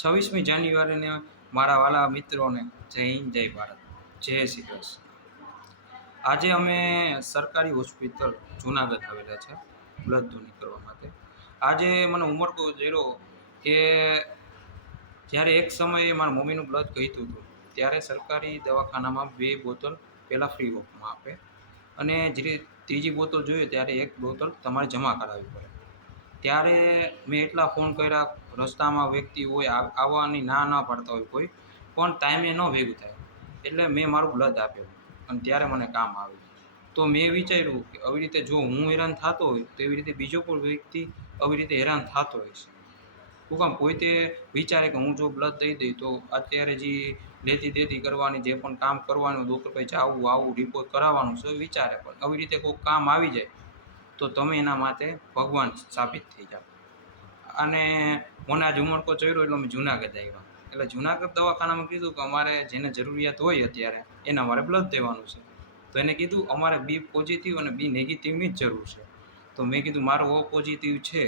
26મી જાન્યુઆરીને મારા વાલા મિત્રોને જય હિન્દ, જય ભારત, જય શ્રી કૃષ્ણ. આજે અમે સરકારી હોસ્પિટલ જુનાગઢ આવેલા છે બ્લડ ડોનેટ કરવા માટે. આજે મને ઉમળકો જડ્યો કે જ્યારે એક સમયે મારા મમ્મીનું બ્લડ ઘટ્યું હતું ત્યારે સરકારી દવાખાનામાં 2 બોટલ પહેલાં ફ્રી ઓફમાં આપે અને જે ત્રીજી બોટલ જોઈએ ત્યારે 1 બોટલ તમારે જમા કરાવવી પડે. ત્યારે મેં એટલા ફોન કર્યા, રસ્તામાં વ્યક્તિ હોય આવવાની ના પાડતા હોય કોઈ, પણ ટાઈમે ન ભેગું થાય એટલે મેં મારું બ્લડ આપેલું અને ત્યારે મને કામ આવ્યું. તો મેં વિચાર્યું કે આવી રીતે જો હું હેરાન થતો હોય તો એવી રીતે બીજો કોઈ વ્યક્તિ આવી રીતે હેરાન થતો હોય છે. શું કામ પોતે વિચારે કે હું જો બ્લડ દઈ દઈ તો અત્યારે જે લેતી દેતી કરવાની, જે પણ કામ કરવાનું, ડૉક્ટર પાસે આવું રિપોર્ટ કરાવવાનું છે વિચારે, પણ આવી રીતે કોઈ કામ આવી જાય તો તમે એના માટે ભગવાન સાબિત થઈ જાઓ. અને મને આજે ઉમળકો ચડ્યો એટલે અમે જુનાગઢ આવ્યા. એટલે જુનાગઢ દવાખાનામાં કીધું કે અમારે જેને જરૂરિયાત હોય અત્યારે એને અમારે બ્લડ દેવાનું છે. તો એને કીધું અમારે બી પોઝિટિવ અને બી નેગેટિવની જ જરૂર છે. તો મેં કીધું મારો ઓ પોઝિટિવ છે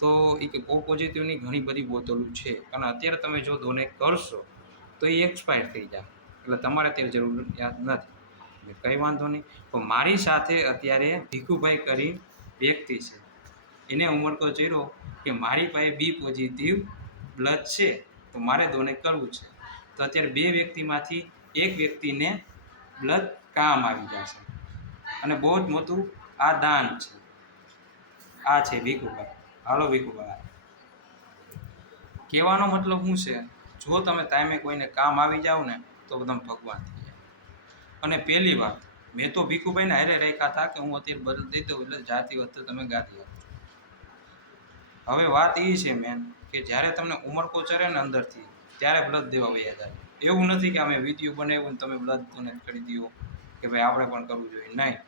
તો એ કે ઓ પોઝિટિવની ઘણી બધી બોટલો છે અને અત્યારે તમે જો ડોનેટ કરશો તો એ એક્સપાયર થઈ જાય એટલે તમારે અત્યારે જરૂરિયાત નથી. કંઈ વાંધો નહીં. પણ મારી સાથે અત્યારે ભીખુભાઈ કરી વ્યક્તિ છે, એને ઉમળકો ચડ્યો કે મારી પાસે બી પોઝિટિવ બ્લડ છે તો મારે ડોનેટ કરવું છે. તો અત્યારે 2 વ્યક્તિમાંથી 1 વ્યક્તિને બ્લડ કામ આવી જશે અને બહુ જ મોટું આ દાન છે. આ છે ભીખુભાઈ. હાલો ભીખુભાઈ, કહેવાનો મતલબ શું છે, જો તમે ટાઈમે કોઈને કામ આવી જાઓ ને તો તમે ભગવાન થઈ જાય. અને પહેલી વાત, મેં તો ભીખુભાઈને હારે રાખ્યા હતા કે હું અત્યારે બદલ દઈ દઉં એટલે જાતી વખતે તમે ગાતી આપો. હવે વાત એ છે મેન કે જ્યારે તમને ઉમળકો ચડે ને અંદરથી ત્યારે બ્લડ દેવા વયા જાય. એવું નથી કે અમે વિડીયો બનાવ્યું ને તમે બ્લડ ડોનેટ કરી દો કે ભાઈ આપણે પણ કરવું જોઈએ, નહીં.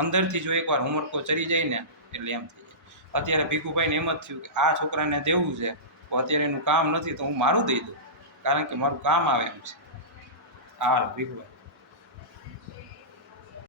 અંદરથી જો એકવાર ઉમળકો ચડી જાય ને એટલે એમ થઈ જાય. અત્યારે ભીખુભાઈને એમ જ થયું કે આ છોકરાને દેવું છે તો અત્યારે એનું કામ નથી તો હું મારું દઈ દઉં, કારણ કે મારું કામ આવે એમ છે. હા ભીખુભાઈ.